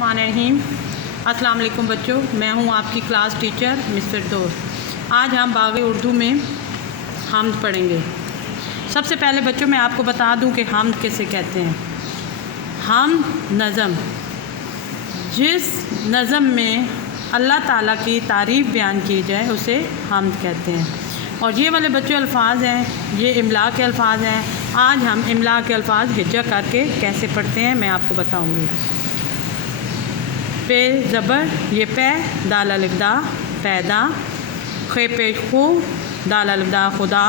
बिस्मिल्लाहिर्रहमानिर्रहीम। अस्सलाम वालेकुम बच्चों, मैं हूं आपकी क्लास टीचर मिस फिरदौस। आज हम बाग़ उर्दू में हाम्द पढ़ेंगे। सबसे पहले बच्चों मैं आपको बता दूं कि हाम्द किसे कहते हैं। हाम्द नज़म, जिस नज़म में अल्लाह ताला की तारीफ़ बयान की जाए उसे हाम्द कहते हैं। और ये वाले बच्चों अल्फाज हैं, ये इमला के अल्फाज हैं। आज हम इमला के अल्फाज हिज्जा करके कैसे पढ़ते हैं मैं आपको बताऊंगी। पे ज़बर, ये पे, दाल अलिफ दा, पैदा। खे पे खू, दाल अलिफ दा, खुदा।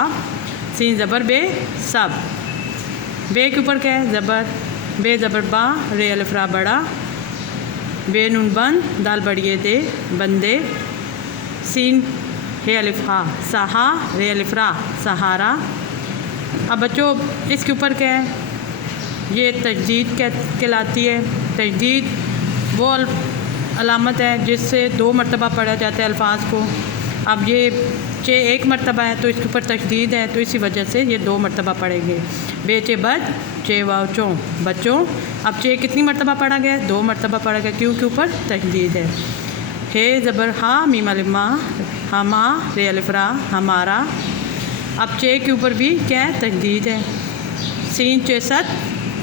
सीन ज़बर बे, सब। बे के ऊपर क्या है? ज़बर। बे ज़बर बा, रे अलिफ रा, बड़ा। बे नून बंद, दाल बड़िए दे, बंदे। सीन हे अलिफ हा, सहा। रे अलिफ रा, सहारा। अब बच्चों इसके ऊपर क्या है? ये तजदीद कहलाती है। तजदीद वो अलामत है जिससे 2 मरतबा पढ़ा जाता है अल्फाज को। अब ये चे 1 मरतबा है तो इसके ऊपर तजदीद है, तो इसी वजह से ये 2 मरतबा पढ़ेंगे। बेचे बद, चे वाव चों, बच्चों। अब चे कितनी मरतबा पढ़ा गया? 2 मरतबा पढ़ा गया, क्योंकि ऊपर तजदीद है। हे ज़बर हा, मीम अलिफ मा, हमा। रे अलिफ रा, हमारा। अब चे के ऊपर भी क्या है? तजदीद है। सीन चे सत,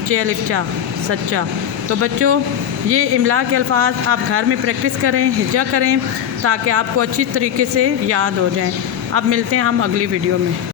चे अलिफ चा, सच्चा। तो बच्चों ये इमला के अल्फाज आप घर में प्रैक्टिस करें, हिज्जा करें, ताकि आपको अच्छी तरीके से याद हो जाएं। अब मिलते हैं हम अगली वीडियो में।